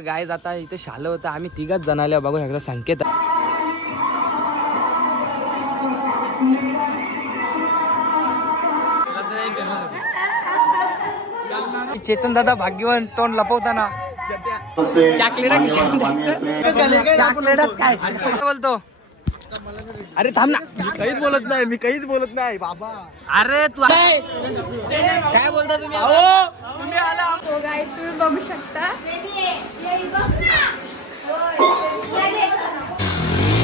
तर गाईज आता इथे शालं होतं, आम्ही तिघच जण आले बघू शकता. संकेत चेतन दादा भाग्यवान तोंड लपवताना चॉकलेटच काय बोलतो. अरे थांब ना, काहीच बोलत नाही मी, काहीच बोलत नाही बाबा. अरे तू काय बोलता तुम्ही? तुम्ही आला. हो गाईस, तुम्ही बघू शकता.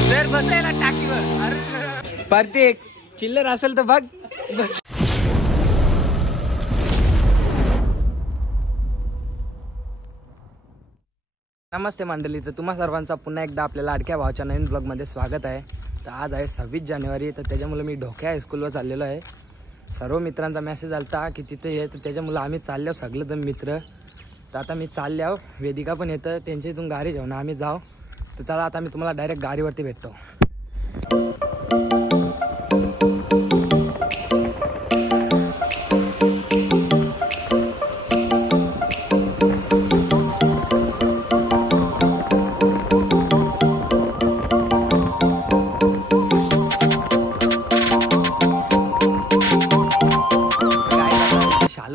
जर बसले ना टाकीवर, अरे प्रत्येक चिल्लर असेल तर बघ. नमस्ते मंडळी, तर तुम्हा सर्वांचा पुन्हा एकदा आपल्या लाडक्या भावाच्या नवीन ब्लॉगमध्ये स्वागत आहे. तर आज आहे 26 जानेवारी, तर त्याच्यामुळे मी ढोक्या हायस्कूलवर चाललेलो आहे. सर्व मित्रांचा मेसेज आलता की तिथे ये, तर त्याच्यामुळे आम्ही चाललो सगळेजण मित्र. तर आता मी चाललो, वेदिका पण येतं, त्यांच्या इथून गाडी घेऊन आम्ही जाऊ. तर चला आता मी तुम्हाला डायरेक्ट गाडीवरती भेटतो.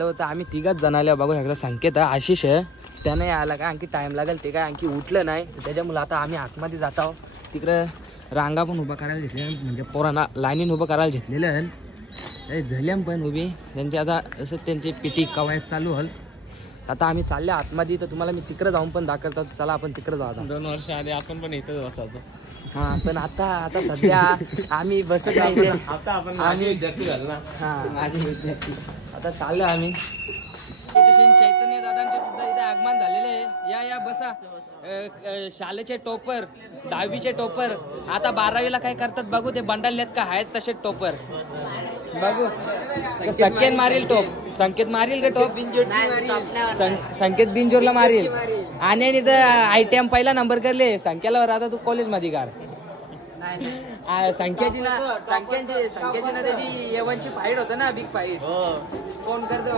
होतं आम्ही तिघच जण आले बघू शकता. संकेत आशिष आहे, त्याने यायला काय आणखी टाइम लागेल, ते काय आणखी उठलं नाही. त्याच्यामुळे आता आम्ही आतमध्ये जात आहोत. तिकडं रांगा पण उभा करायला घेतल्या, म्हणजे पोरांना लाईनीन उभं करायला घेतलेलं आहे. झाल्या पण उभी त्यांची आता असं त्यांची पिटी कवायत चालू हल. आता आम्ही चालले आतमध्ये, तर तुम्हाला मी तिकडे जाऊन पण दाखवतो. चला आपण तिकडे जाऊ. 2 वर्ष आधी आपण पण इथेच बसायचो. हा, पण आता सध्या आम्ही बसत नाही. आता आपण आम्ही विद्यार्थी झालो ना. हा, माझे विद्यार्थी. आता चाललो आम्ही. चैतन्य दादांचे सुद्धा इथे आगमन झालेले आहे. या बसा. शाळेचे टोपर, 10वीचे टोपर, आता 12वीला काय करतात बघू. ते बंडाल्यात का आहेत तसे टोपर बघू. संकेत मारील टोप, संकेत मारील का टोप? संकेत बिंजोरला मारील. आणि ITM पहिला नंबर करले संख्याला. आता तू कॉलेज मध्ये कर. संख्याची ना त्याची एवनची फाईट होतं ना, बिग फाईट. फोन करतो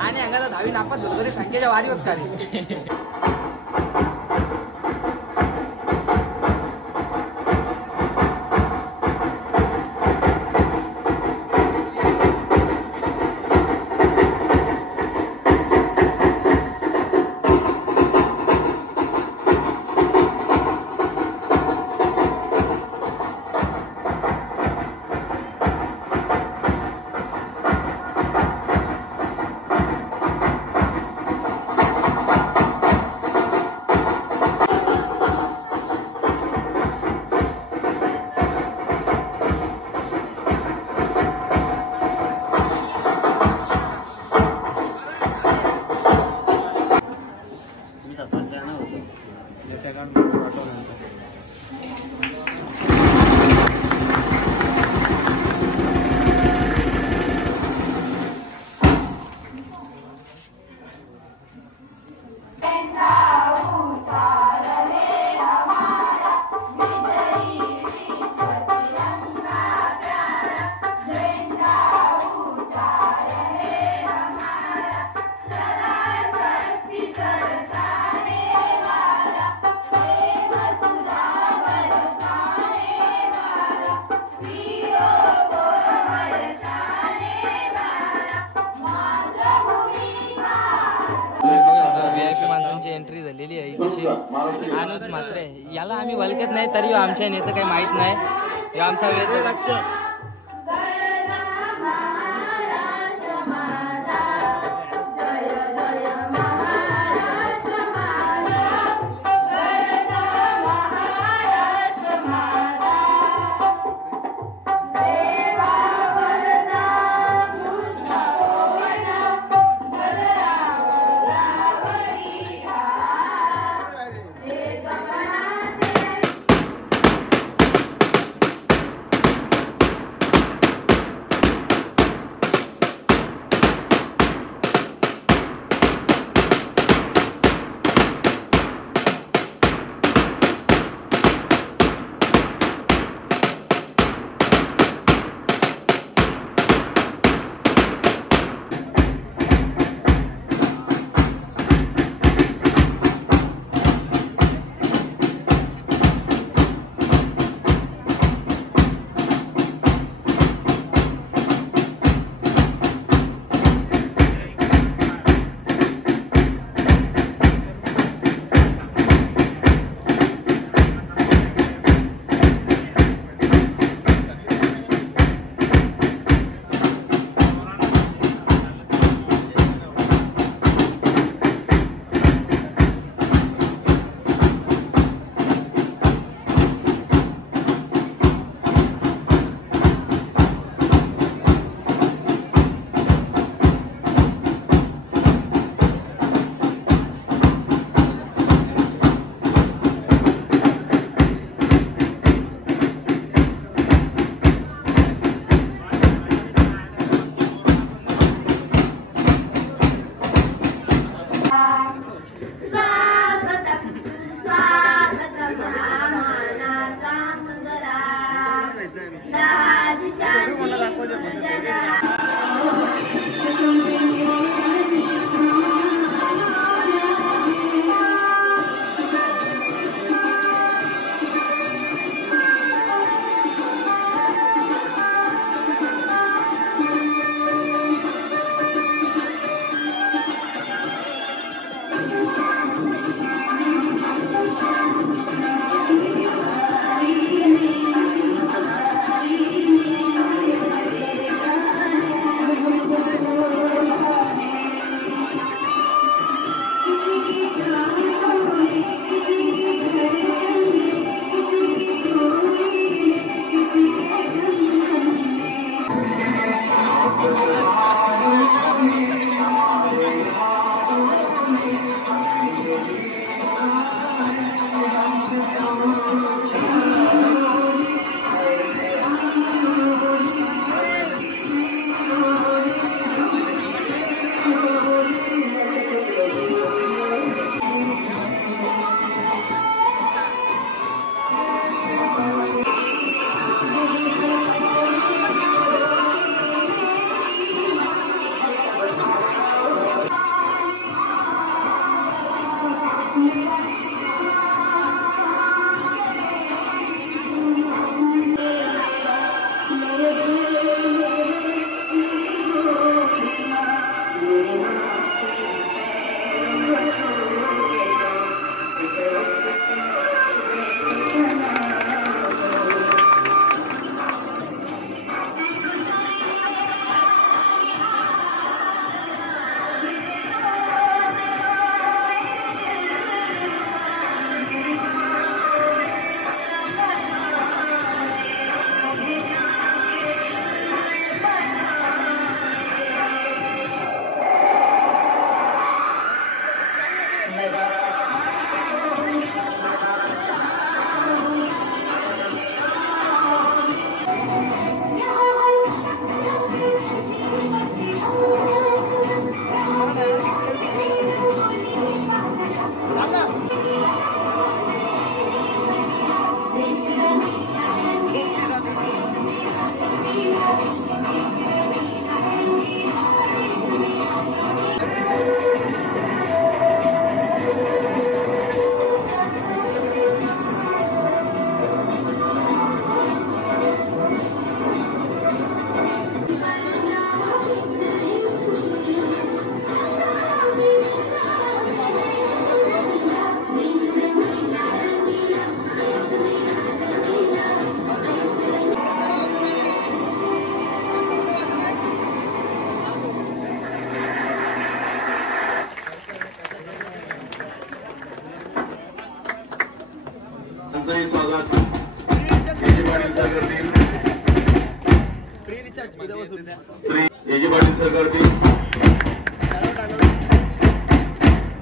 आणि अंगाचा 10वी नापास झालो तरी संख्याच्या वारी होत काढे. एंट्री झालेली आहे तशी. अनुज मात्र याला आम्ही वळखत नाही, तरी आमच्या नेतं काही माहित नाही. हे आमचा वेळ लक्ष.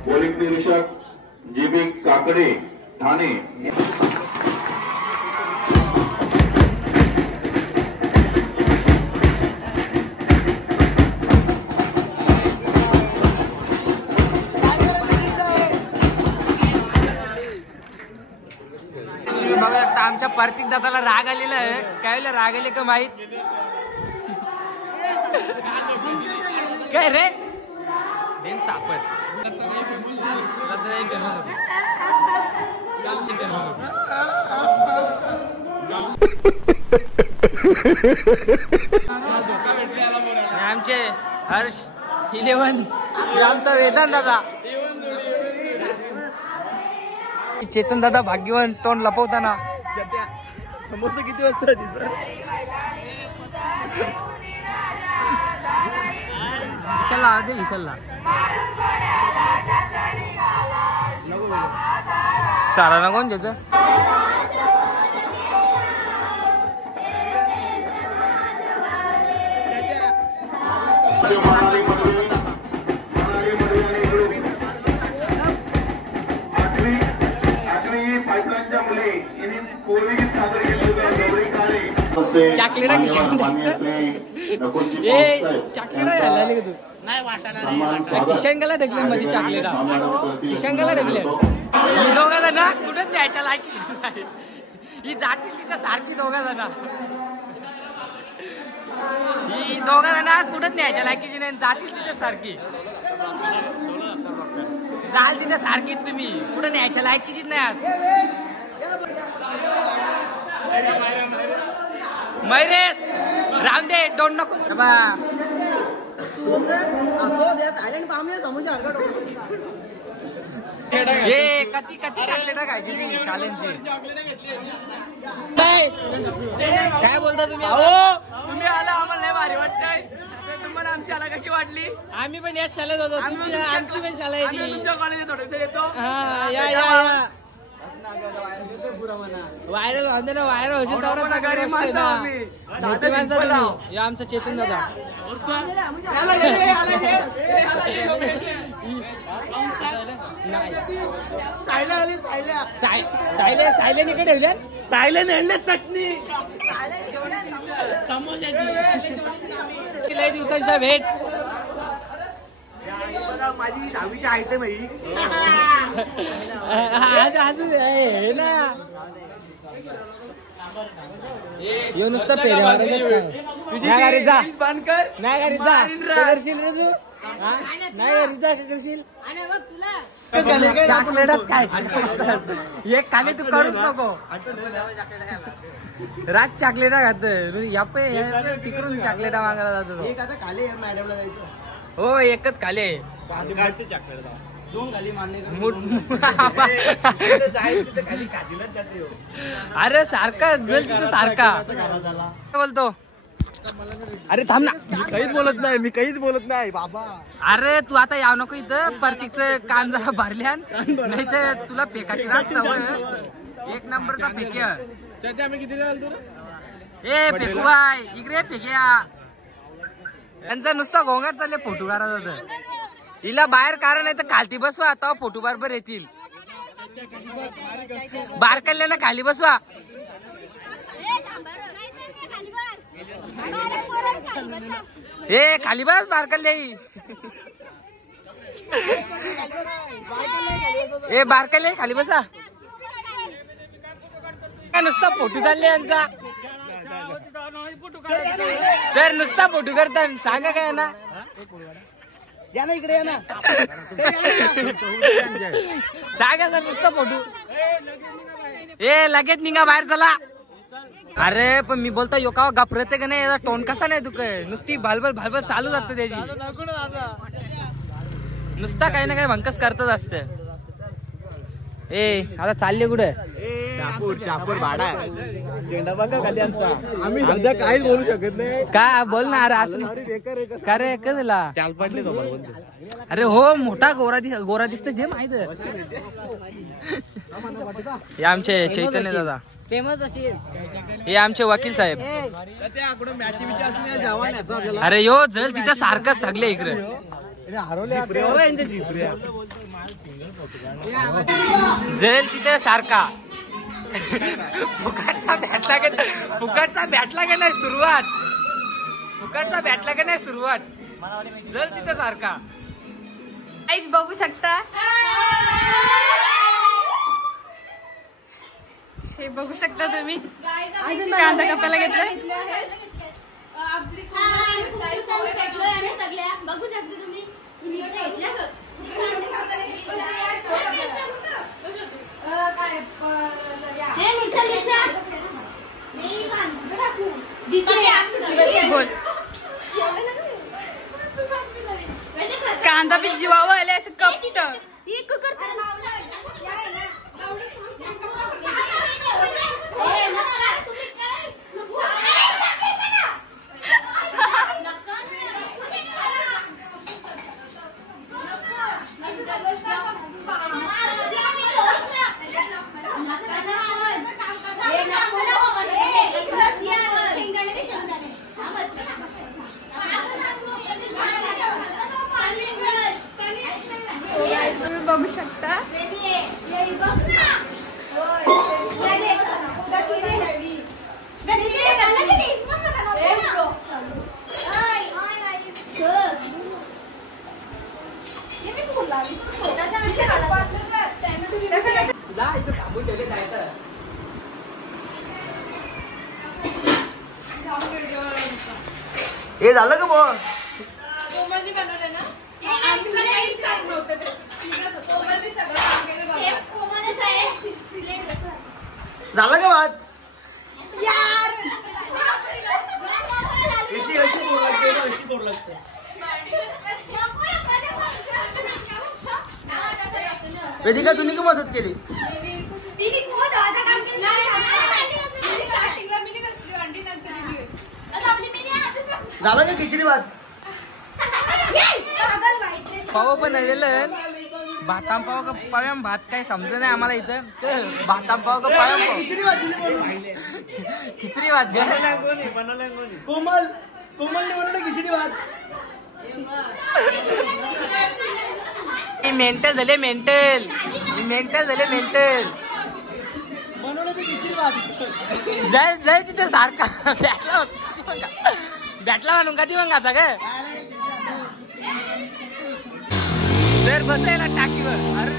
पोलीस निरीक्षक जी.बी. काकडे ठाणे. बघा आता आमच्या प्रतीक दादाला राग आलेला आहे. काय राग आले का माहित काय रे देन सापड आमचे हर्ष 11 आमचा वेदांत दादा चेतन दादा भाग्यवान तोंड लपवताना समोसा किती वाजता चला दे चला सारा ना कोण त्याचं चॉकलेट किशनगला ढकले मध्ये चॉकलेट किशनगला ढकले ही दोघा जण कुठंच द्यायच्या लायकीची नाही. ही जातील तिथं सारखी दोघा जण ही दोघा जण कुठंच न्यायच्या लायकीची नाही जातील तिथं सारखी जाल तिथं सारखीच तुम्ही कुठं न्यायच्या लायकीचीच नाही आज मैरेस राम दे दोन नको हे कती कती चॉकलेट खायची तुम्ही शालेंची काय बोलता तुम्ही तुम्ही आला आम्हाला नाही भारी वाटतंय तुम्हाला आमची शाळा कशी वाटली आम्ही पण याच शाळेत होतो आमची पण शाळा आहे तुमच्या कॉलेज थोडंसं येतो हा या या व्हायरल होते ना व्हायरल होशील तर आमचा चेतन दादा सायलेन इकडे ठेवल्या सायलेन आणले चटणी लय दिवसांचा भेट माझी दहावीची आयटम आहे ना यो नुसतं पेरे नाही गाडी जा नाही गाडी जा करशील रे तू नाही गाडी जा करशील चॉकलेटच काय एक खाली तू करूच नको राग चॉकलेटा खात तिकडून चॉकलेटा मागायला जातो हो एकच खाली आहे दोन खाली अरे सारखा जल तिथं सारखा बोलतो अरे थांब ना काहीच बोलत नाही मी काहीच बोलत नाही बाबा. अरे तू आता याव नको इथं प्रतीकचं कान जरा भरल्यान नाही तर तुला फेकाची रास सवय एक नंबरचा फेक्या ए फेकू बाय इकडे फेक्या त्यांचा नुसता घोंगाट चालले फोटो काढत होत हिला बाहेर कारण आहे तर खालती बसवा आता फोटो बरोबर येतील. बारकल्ल्याला खाली बसवा. हे खाली बस बारकल्ल्या. ए बारकल्ल्या खाली बसा. नुसता फोटो चालले यांचा. सर नुसता फोटो करतात सांगा काय ना. या ना इकडे या ना. सांगा सर नुसता फोटो. ए लगेच निघा बाहेर चला. अरे पण मी बोलतो यो का घाबरते का नाही. याचा टोन कसा नाही तू काय नुसती भालबल भालबल चालू जात त्याची. नुसता काही ना काही भंकस करतच असते. ए आता चालले कुठे. शापूर भाडा झेंडा बघा खाली आमचा. आम्ही सध्या काहीच बोलू शकत नाही. काय बोल ना. अरे असं का रे कधीला अरे हो मोठा गोरा दिसतो जे माहित. हे आमचे चैतन्य दादा फेमस अशी. हे आमचे वकील साहेब. अरे यो जल तिथं सारखं सगळे इकडे जल तिथे सारखा. फुकटचा बॅटला का नाही सुरुवात. फुकटचा बॅटला का नाही सुरुवात. जल तिथे सारखा. काहीच बघू शकता. हे बघू शकता तुम्ही. कांदा कापायला घेतला. बघू शकता तुम्ही. कांदा बी जीवावर आले असं कपट. तुम्ही बघू शकता. थांबून ठेवले जायचं. हे झालं का बोल. झालं का बात. अशी बोल लागते. वेदिका तुम्ही का मदत केली. झालं का खिचडी भात. पाव पण आलेलं. भाताम पाव का पाव्याम भात काय समजत नाही आम्हाला इथं. भाताम पाव का पाव्याम पाव खिचडी भात घ्या. कोमल कोमलने बनवलं खिचडी भात. मेंटल झाले मेंटल झाले मेंटल. बनवलं ते खिचडी भात. जाय तिथे सारखा बॅटला म्हणून का ती मग आता काय. सर बसाय ना टाकीवर. अरे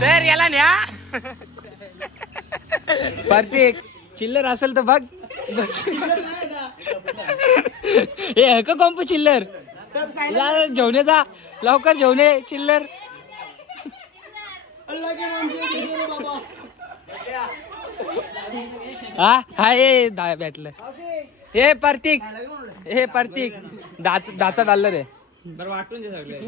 सर याला न्या. प्रत्येक चिल्लर असेल तर बघ. हे का कॉम्प चिल्लर घेऊन जा लवकर. घेऊन ये चिल्लर. हा हे भेटलं. हे प्रतीक दाता डाललं रे. बरं वाटून दे सगळे.